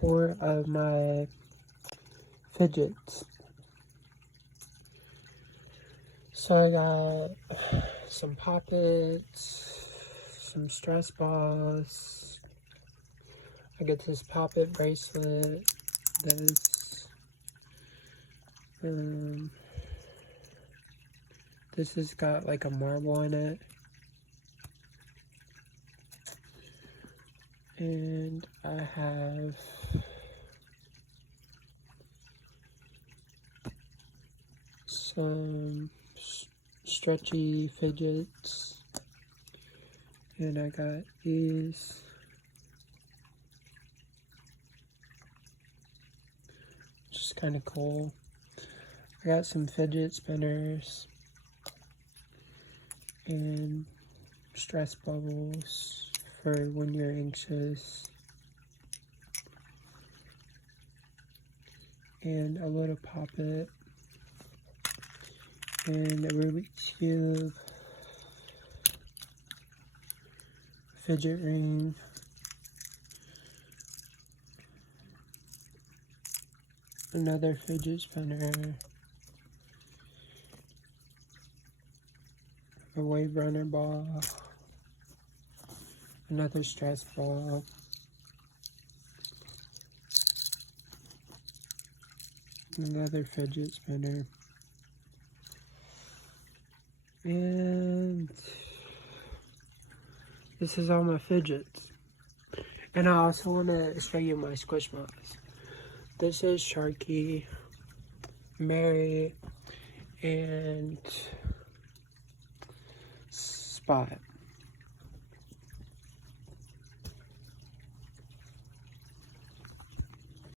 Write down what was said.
tour of my fidgets. So I got some poppets, some stress balls. I get this poppet bracelet, this has got like a marble in it. And I have some stretchy fidgets. And I got these. Which is kind of cool. I got some fidget spinners. And stress bubbles for when you're anxious. And a little poppet. And a Rubik's Cube. Fidget ring. Another fidget spinner. A wave runner ball. Another stress ball. Another fidget spinner. And this is all my fidgets. And I also want to show you my Squishmallows. This is Sharky, Mary, and Spot.